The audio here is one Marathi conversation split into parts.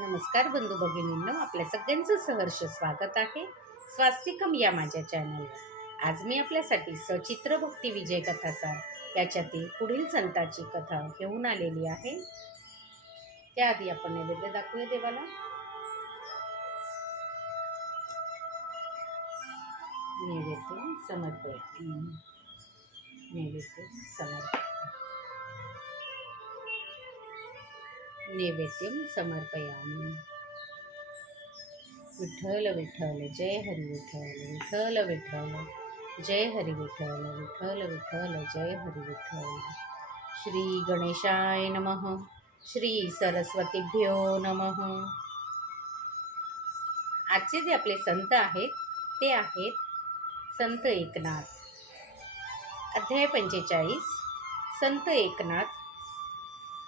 नमस्कार बंधू भगिनींनो आपल्या सगळ्यांचं सहर्ष स्वागत आहे. स्वास्तिकम या माझ्या चॅनलवर आज मी आपल्यासाठी सचित्र भक्ती विजय कथासार याच्यातील पुढील संताची कथा घेऊन आलेली आहे. त्याआधी आपण नैवेद्य दाखवूया देवाला. नैवेद्य समर्पण नैवेद्य समर्पण नैवेद्यम समर्पयामि। विठ्ठल विठ्ठल जय हरी विठ्ठल विठ्ठल विठ्ठल जय हरी विठ्ठल विठ्ठल विठ्ठल जय हरी विठ्ठल। श्री गणेशाय नमः श्री सरस्वतीभ्यो नमः। आजचे जे आपले संत आहेत ते आहेत संत एकनाथ. अध्याय पंचेचाळीस संत एकनाथ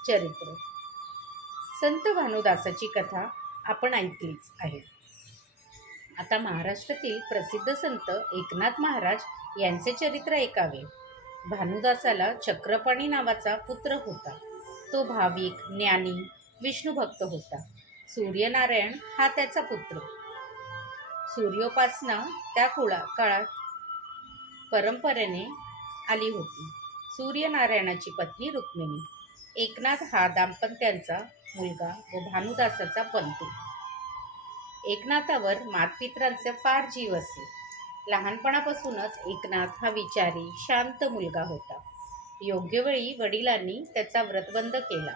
चरित्र. संत भानुदासाची कथा आपण ऐकलीच आहे. आता महाराष्ट्रातील प्रसिद्ध संत एकनाथ महाराज यांचे चरित्र ऐकावे. भानुदासाला चक्रपाणी नावाचा पुत्र होता. तो भाविक ज्ञानी विष्णुभक्त होता. सूर्यनारायण हा त्याचा पुत्र. सूर्योपासना त्या कुळा काळात परंपरेने आली होती. सूर्यनारायणाची पत्नी रुक्मिणी. एकनाथ हा दाम्पत्यांचा मुलगा व भानुदासाचा पंतू एकनाथावर मातपित्रांचे फार जीव असे. लहानपणापासूनच एकनाथ हा विचारी शांत मुलगा होता. योग्य वेळी वडिलांनी त्याचा व्रतबंध केला.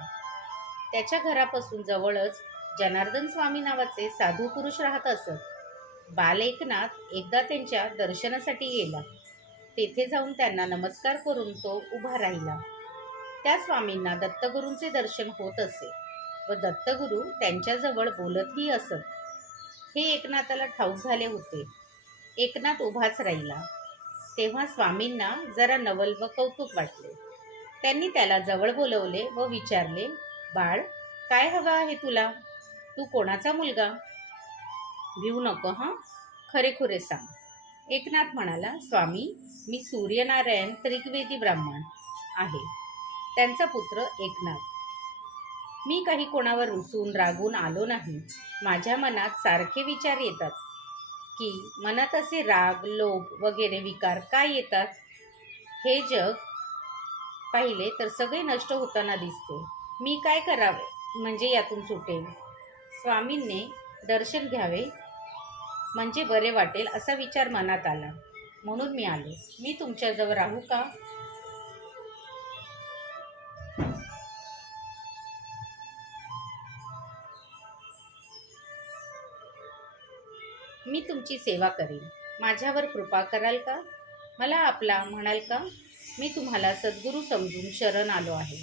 त्याच्या घरापासून जवळच जनार्दन स्वामी नावाचे साधू पुरुष राहत असत. बाल एकनाथ एकदा त्यांच्या दर्शनासाठी गेला. तेथे जाऊन त्यांना नमस्कार करून तो उभा राहिला. त्या स्वामींना दत्तगुरूंचे दर्शन होत असे. व दत्तगुरू त्यांच्याजवळ बोलतही असत. हे एकनाथाला ठाऊक झाले होते. एकनाथ उभाच राहिला. तेव्हा स्वामींना जरा नवल व कौतुक वाटले. त्यांनी त्याला जवळ बोलवले व विचारले बाळ काय हवं आहे तुला? तू कोणाचा मुलगा? घेऊ नको हां. खरेखुरे सांग. एकनाथ म्हणाला स्वामी मी सूर्यनारायण त्रिकवेदी ब्राह्मण आहे. त्यांचा पुत्र एकनाथ. मी काही कोणावर रुसून रागून आलो नाही. माझ्या मनात सारखे विचार येतात की मनात असे राग लोभ वगैरे विकार काय येतात? हे जग पाहिले तर सगळे नष्ट होताना दिसते. मी काय करावे? म्हणजे यातून सुटेल स्वामींनी दर्शन घ्यावे? म्हणजे बरे वाटेल असा विचार मनात आला. म्हणून मी आलो. मी तुमच्याजवळ राहू का? तुमची सेवा करेन. माझ्यावर कृपा कराल का? मला आपला म्हणाल का? मी तुम्हाला सद्गुरू समजून शरण आलो आहे.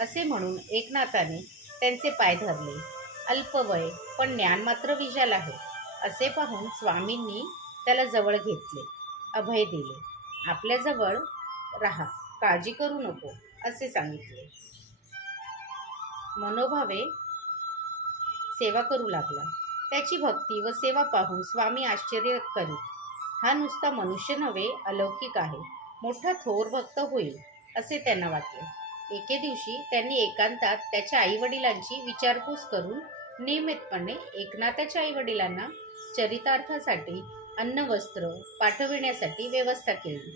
असे म्हणून एकनाथाने त्यांचे पाय धरले. अल्पवय पण ज्ञान मात्र विशाल आहे. असे पाहून स्वामींनी त्याला जवळ घेतले. अभय दिले. आपल्याजवळ राहा. काळजी करू नको असे सांगितले. मनोभावे सेवा करू लागला. त्याची भक्ती व सेवा पाहून स्वामी आश्चर्य करीत. हा नुसता मनुष्य नव्हे अलौकिक आहे. मोठा थोर भक्त होईल असे त्यांना वाटले. एके दिवशी त्यांनी एकांतात त्याच्या आईवडिलांची विचारपूस करून नियमितपणे एकनाथाच्या आईवडिलांना चरितार्थासाठी अन्न वस्त्र पाठविण्यासाठी व्यवस्था केली.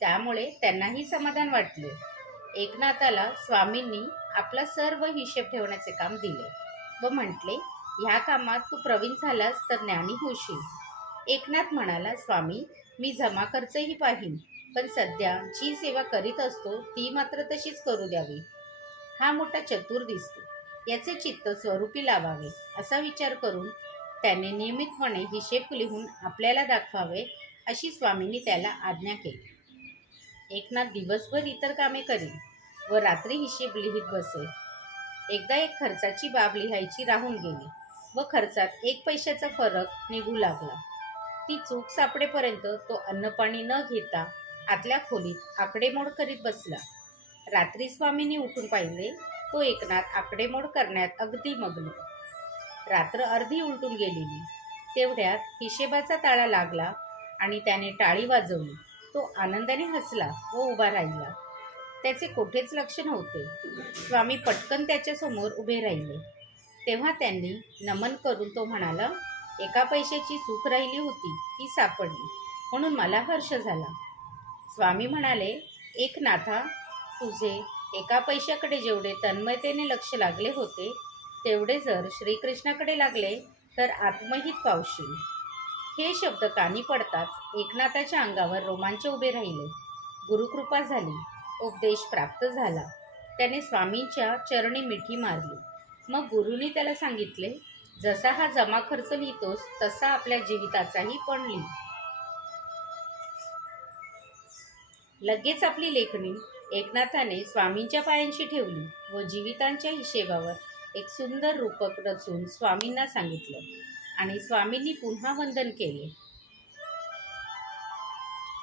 त्यामुळे त्यांनाही समाधान वाटले. एकनाथाला स्वामींनी आपला सर्व हिशेब ठेवण्याचे काम दिले व म्हटले ह्या कामात तू प्रवीण झालास तर ज्ञानी होशील. एकनाथ म्हणाला स्वामी मी जमा खर्चही पाहीन पण सध्या जी सेवा करीत असतो ती मात्र तशीच करू द्यावी. हा मोठा चतुर दिसतो. याचे चित्त स्वरूपी लावावे असा विचार करून त्याने नियमितपणे हिशेब लिहून आपल्याला दाखवावे अशी स्वामींनी त्याला आज्ञा केली. एकनाथ दिवसभर इतर कामे करी व रात्री हिशेब लिहित बसे. एकदा एक खर्चाची बाब लिहायची राहून गेली. व खर्चात एक पैशाचा फरक निघू लागला. ती चूक सापडेपर्यंत तो अन्नपाणी न घेता आतल्या खोलीत आकडेमोड करीत बसला. रात्री स्वामींनी उठून पाहिले तो एकनाथ आकडेमोड करण्यात अगदी मग्न. रात्र अर्धी उलटून गेलेली. तेवढ्यात हिशेबाचा ताळा लागला आणि त्याने टाळी वाजवली. तो आनंदाने हसला व उभा राहिला. त्याचे कोठेच लक्ष नव्हते. स्वामी पटकन त्याच्यासमोर उभे राहिले. तेव्हा त्यांनी नमन करून तो म्हणाला एका पैशाची चूक राहिली होती ती सापडली. म्हणून मला हर्ष झाला. स्वामी म्हणाले एक नाथा तुझे एका पैशाकडे जेवढे तन्मयतेने लक्ष लागले होते तेवढे जर श्रीकृष्णाकडे लागले तर आत्महित पावशील. हे शब्द कानी पडताच एकनाथाच्या अंगावर रोमांच उभे राहिले. गुरुकृपा झाली उपदेश प्राप्त झाला. त्याने स्वामींच्या चरणी मिठी मारली. मग गुरुनी त्याला सांगितले जसा हा जमा खर्च लिहितोस तसा आपल्या जीविताचाही पण लिही. लगेच आपली लेखणी एकनाथाने स्वामींच्या पायांशी ठेवली व जीवितांच्या हिशेबावर एक सुंदर रूपक रचून स्वामींना सांगितलं आणि स्वामींनी पुन्हा वंदन केले.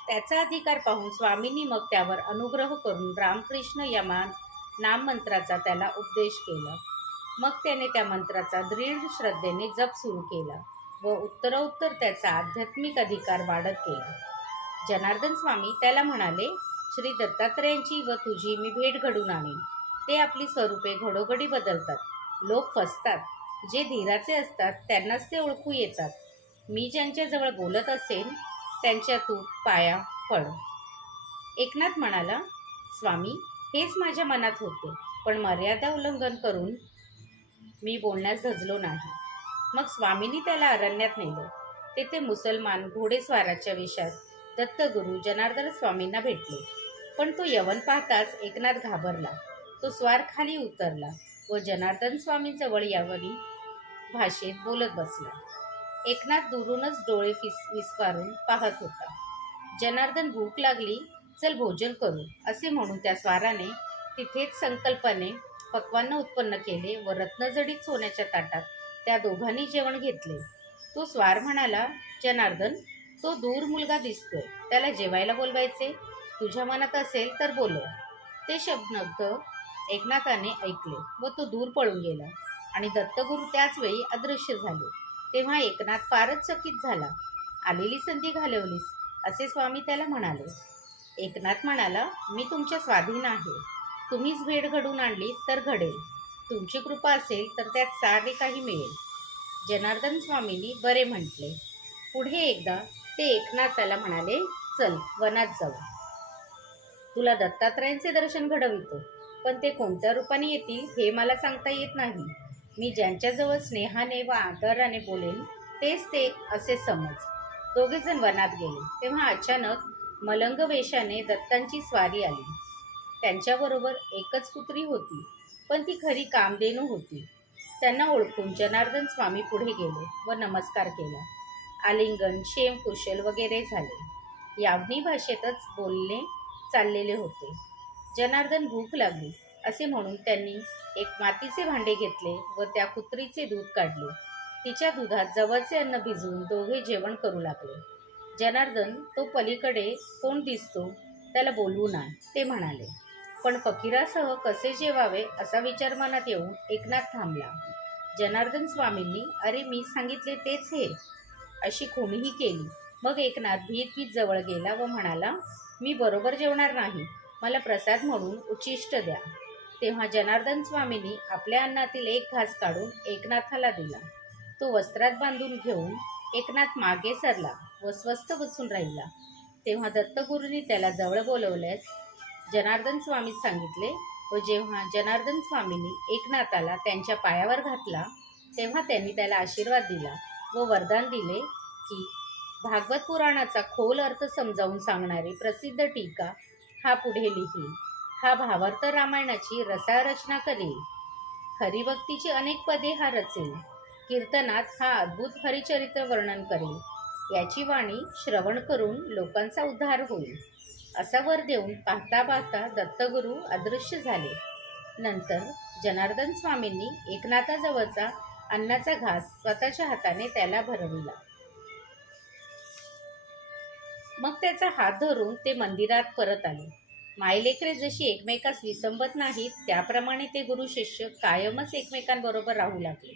त्याचा अधिकार पाहून स्वामींनी मग त्यावर अनुग्रह करून रामकृष्ण यमान नाममंत्राचा नाम मंत्राचा त्याला उपदेश केला. मग त्याने त्या मंत्राचा दृढ श्रद्धेने जप सुरू केला व उत्तरोत्तर त्याचा आध्यात्मिक अधिकार वाढत गेला. जनार्दन स्वामी त्याला म्हणाले श्री दत्तात्रयांची व तुझी मी भेट घडून आणेन. ते आपली स्वरूपे घडोघडी बदलतात. लोक फसतात. जे धीराचे असतात त्यांनाच ते ओळखू येतात. मी ज्यांच्याजवळ बोलत असेन त्यांच्या तू पाया पड. एकनाथ म्हणाला स्वामी हेच माझ्या मनात होते. पण मर्यादा उल्लंघन करून मी बोलण्यास धजलो नाही. मग स्वामींनी त्याला अरण्यात नेलं. तेथे मुसलमान घोडेस्वाराच्या वेशात दत्तगुरू जनार्दन स्वामींना भेटले. पण तो यवन पाहताच एकनाथ घाबरला. तो स्वार खाली उतरला व जनार्दन स्वामींजवळ यावरी भाषेत बोलत बसला. एकनाथ दुरूनच डोळे फिस विस्फारून पाहत होता. जनार्दन भूक लागली चल भोजन करू असे म्हणून त्या स्वाराने तिथेच संकल्पने पक्वान्न उत्पन्न केले व रत्नजडीत सोन्याच्या ताटात त्या दोघांनी जेवण घेतले. तो स्वार म्हणाला जनार्दन तो दूर मुलगा दिसतोय. त्याला जेवायला बोलवायचे? तुझ्या मनात असेल तर बोलव. ते शब्द एकनाथाने ऐकले व तो दूर पळून गेला आणि दत्तगुरू त्याच वेळी अदृश्य झाले. तेव्हा एकनाथ फारच चकित झाला. आलेली संधी घालवलीस असे स्वामी त्याला म्हणाले. एकनाथ म्हणाला मी तुमच्या स्वाधीन आहे. तुम्हीच भेट घडून आणली तर घडेल. तुमची कृपा असेल तर त्यात सारे काही मिळेल. जनार्दन स्वामींनी बरे म्हटले. पुढे एकदा ते एकनाथाला म्हणाले चल वनात जाऊ. तुला दत्तात्रयांचे दर्शन घडवितो पण ते कोणत्या रूपाने येतील हे मला सांगता येत नाही. मी ज्यांच्याजवळ स्नेहाने व आदराने बोलेन तेच ते असे समज. दोघेजण वनात गेले. तेव्हा अचानक मलंग वेशाने दत्तांची स्वारी आली. त्यांच्याबरोबर एकच कुत्री होती पण ती खरी कामधेनू होती. त्यांना ओळखून जनार्दन स्वामी पुढे गेले व नमस्कार केला. आलिंगन शेम कुशल वगैरे झाले. यावनी भाषेतच बोलणे चाललेले होते. जनार्दन भूक लागली असे म्हणून त्यांनी एक मातीचे भांडे घेतले व त्या कुत्रीचे दूध काढले. तिच्या दुधात जवळचे अन्न भिजवून दोघे जेवण करू लागले. जनार्दन तो पलीकडे कोण दिसतो त्याला बोलवू ना ते म्हणाले. पण फकीरासह कसे जेवावे असा विचार मनात येऊन एकनाथ थांबला. जनार्दन स्वामींनी अरे मी सांगितले तेच हे. अशी खुणीही केली. मग एकनाथ भीत भीत जवळ गेला व म्हणाला मी बरोबर जेवणार नाही. मला प्रसाद म्हणून उचिष्ट द्या. तेव्हा जनार्दन स्वामींनी आपल्या अन्नातील एक घास काढून एकनाथाला दिला. तो वस्त्रात बांधून घेऊन एकनाथ मागे सरला व स्वस्थ बसून राहिला. तेव्हा दत्तगुरूंनी त्याला जवळ बोलवल्यास जनार्दन स्वामीच सांगितले व जेव्हा जनार्दन स्वामींनी एकनाथाला त्यांच्या पायावर घातला तेव्हा त्यांनी त्याला आशीर्वाद दिला व वरदान दिले की भागवत पुराणाचा खोल अर्थ समजावून सांगणारी प्रसिद्ध टीका हा पुढे लिहील हा भावार्थ रामायणाची रसारचना करेल हरिभक्तीची अनेक पदे हा रचेल कीर्तनात हा अद्भुत हरिचरित्र वर्णन करेल याची वाणी श्रवण करून लोकांचा उद्धार होईल. असा वर देऊन पाहता पाहता दत्तगुरू अदृश्य झाले. नंतर जनार्दन स्वामींनी एकनाथाजवळचा अन्नाचा घास स्वतःच्या हाताने त्याला भरविला. मग त्याचा हात धरून ते मंदिरात परत आले. मायलेकरे जशी एकमेकास विसंबत नाहीत त्याप्रमाणे ते गुरु शिष्य कायमच एकमेकांबरोबर राहू लागले.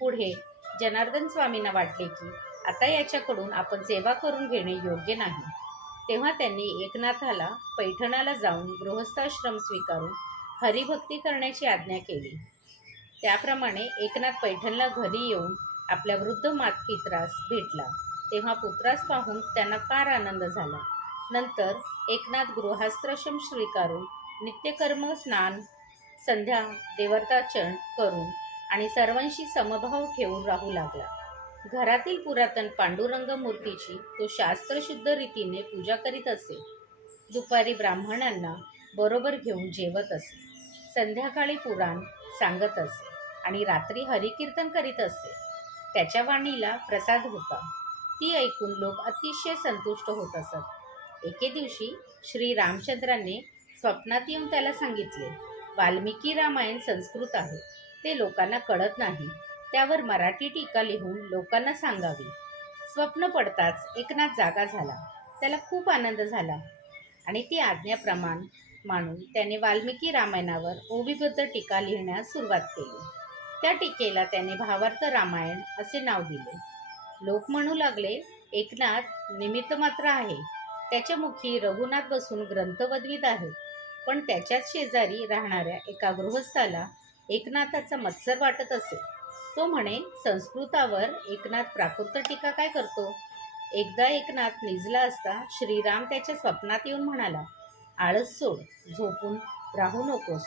पुढे जनार्दन स्वामींना वाटले की आता याच्याकडून आपण सेवा करून घेणे योग्य नाही. तेव्हा त्यांनी एकनाथाला पैठणाला जाऊन गृहस्थाश्रम स्वीकारून हरिभक्ती करण्याची आज्ञा केली. त्याप्रमाणे एकनाथ पैठणला घरी येऊन आपल्या वृद्ध मातपित्रास भेटला. तेव्हा पुत्रास पाहून त्यांना फार आनंद झाला. नंतर एकनाथ गृहाश्रम स्वीकारून नित्यकर्म स्नान संध्या देवताचरण करून आणि सर्वांशी समभाव ठेवून राहू लागला. घरातील पुरातन पांडुरंग मूर्तीची तो शास्त्रशुद्ध रीतीने पूजा करीत असे. दुपारी ब्राह्मणांना बरोबर घेऊन जेवत असे. संध्याकाळी पुराण सांगत असे आणि रात्री हरिकीर्तन करीत असे. त्याच्या वाणीला प्रसाद होता. ती ऐकून लोक अतिशय संतुष्ट होत असत. एके दिवशी श्री रामचंद्राने स्वप्नात येऊन त्याला सांगितले वाल्मिकी रामायण संस्कृत आहे. ते लोकांना कळत नाही. त्यावर मराठी टीका लिहून लोकांना सांगावी. स्वप्न पडताच एकनाथ जागा झाला. त्याला खूप आनंद झाला. आणि ती आज्ञाप्रमाण मानून त्याने वाल्मिकी रामायणावर ओविबद्ध टीका लिहिण्यास सुरुवात केली. त्या टीकेला त्याने भावार्थ रामायण असे नाव दिले. लोक म्हणू लागले एकनाथ निमित्त मात्र आहे. त्याच्या मुखी रघुनाथ बसून ग्रंथ वदवीत आहेत पण त्याच्याच शेजारी राहणाऱ्या एका गृहस्थाला एकनाथाचा मत्सर वाटत असे. तो म्हणे संस्कृतावर एकनाथ प्राकृत टीका काय करतो? एकदा एकनाथ निजला असता श्रीराम त्याच्या स्वप्नात येऊन म्हणाला आळस सोड झोपून राहू नकोस.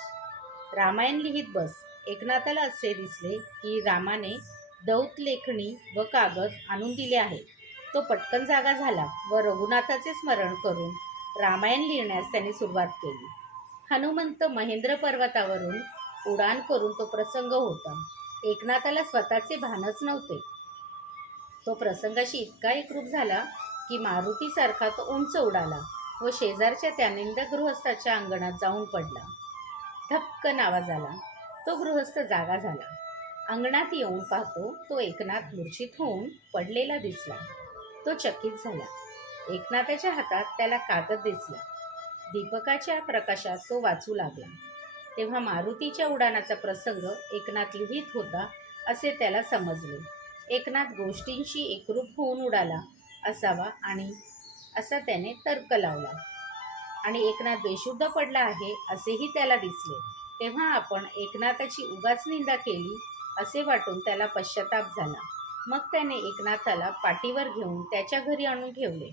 रामायण लिहित बस. एकनाथाला असे दिसले की रामाने दौत लेखणी व कागद आणून दिले आहे. तो पटकन जागा झाला व रघुनाथाचे स्मरण करून रामायण लिहिण्यास त्याने सुरुवात केली. हनुमंत महेंद्र पर्वतावरून उडान करून तो प्रसंग होता. एकनाथाला स्वतःचे भानच नव्हते. तो प्रसंगाशी इतका एकरूप झाला की मारुतीसारखा तो उंच उडाला व शेजारच्या त्यानिंद गृहस्थाच्या अंगणात जाऊन पडला. धपकन आवाज आला. तो गृहस्थ जागा झाला. अंगणात येऊन पाहतो तो एकनाथ मूर्छित होऊन पडलेला दिसला. तो चकित झाला. एकनाथाच्या हातात त्याला कागद दिसला. दीपकाच्या प्रकाशात तो वाचू लागला. तेव्हा मारुतीच्या उडाणाचा प्रसंग एकनाथ लिहित होता असे त्याला समजले. एकनाथ गोष्टींशी एकरूप होऊन उडाला असावा आणि असा त्याने तर्क लावला. आणि एकनाथ बेशुद्ध पडला आहे असेही त्याला दिसले. तेव्हा आपण एकनाथाची उगाच निंदा केली असे वाटून त्याला पश्चाताप झाला. मग त्याने एकनाथाला पाठीवर घेऊन त्याच्या घरी आणून ठेवले.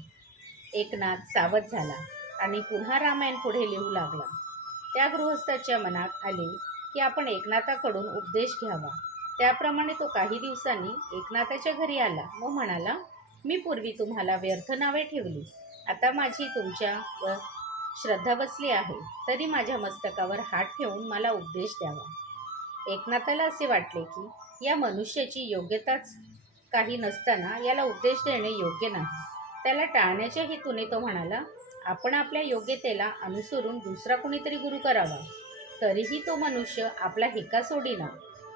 एकनाथ सावध झाला आणि पुन्हा रामायण पुढे लिहू लागला. त्या गृहस्थाच्या मनात आले की आपण एकनाथाकडून उपदेश घ्यावा. त्याप्रमाणे तो काही दिवसांनी एकनाथाच्या घरी आला व म्हणाला मी पूर्वी तुम्हाला व्यर्थ नावे ठेवली. आता माझी तुमच्यावर श्रद्धा बसली आहे. तरी माझ्या मस्तकावर हात ठेवून मला उपदेश द्यावा. एकनाथाला असे वाटले की या मनुष्याची योग्यताच काही नसताना याला उपदेश देणे योग्य नाही. त्याला टाळण्याच्या हेतूने तो म्हणाला आपण आपल्या योग्यतेला अनुसरून दुसरा कोणीतरी गुरु करावा. तरीही तो मनुष्य आपला हेका सोडीना.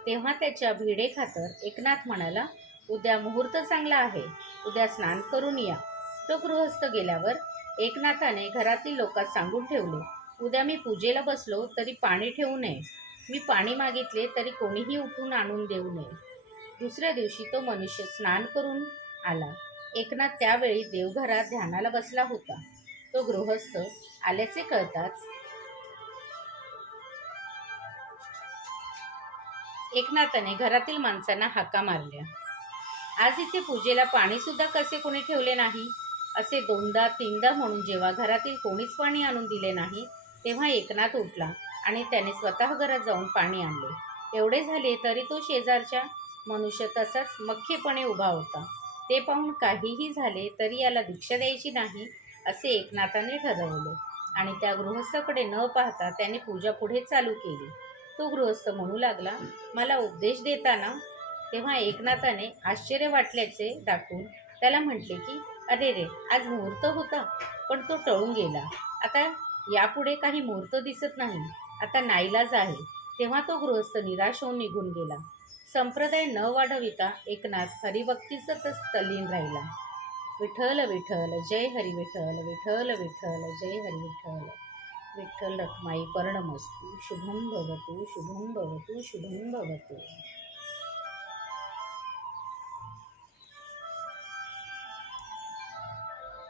तेव्हा त्याच्या भिडे खातर एकनाथ म्हणाला उद्या मुहूर्त चांगला आहे. उद्या स्नान करून या. तो गृहस्थ गेल्यावर एकनाथाने घरातील लोकात सांगून ठेवले उद्या मी पूजेला बसलो तरी पाणी ठेवू नये. मी पाणी मागितले तरी कोणीही उठून आणून देऊ नये. दुसऱ्या दिवशी तो मनुष्य स्नान करून आला. एकनाथ त्यावेळी देवघरात ध्यानाला बसला होता. तो गृहस्थ आल्याचे कळताच एकनाथाने घरातील माणसांना हाका मारल्या. आज इथे पूजेला पाणी सुद्धा कसे कोणी ठेवले नाही? असे दोनदा तीनदा म्हणून जेव्हा घरातील कोणीच पाणी आणून दिले नाही तेव्हा एकनाथ उठला आणि त्याने स्वतः घरात जाऊन पाणी आणले. एवढे झाले तरी तो शेजारच्या मनुष्य तसाच मख्खेपणे उभा होता. ते पाहून काहीही झाले तरी याला दीक्षा द्यायची नाही असे एकनाथाने ठरवले. आणि त्या गृहस्थाकडे न पाहता त्याने पूजा पुढे चालू केली. तो गृहस्थ म्हणू लागला मला उपदेश देताना? तेव्हा एकनाथाने आश्चर्य वाटल्याचे दाखवून त्याला म्हटले की अरे रे आज मुहूर्त होता पण तो टळून गेला. आता यापुढे काही मुहूर्त दिसत नाही. आता नाईलाज आहे. तेव्हा तो गृहस्थ निराश होऊन निघून गेला. संप्रदाय न वाढविता एकनाथ हरिभक्तीसच तल्लीन राहिला. विठ्ठल विठ्ठल जय हरी विठ्ठल विठ्ठल विठ्ठल जय हरी विठ्ठल. विठ्ठल रखमाई पर्णमस्तू शुभम भवतु शुभम भवतु शुभम भवतु.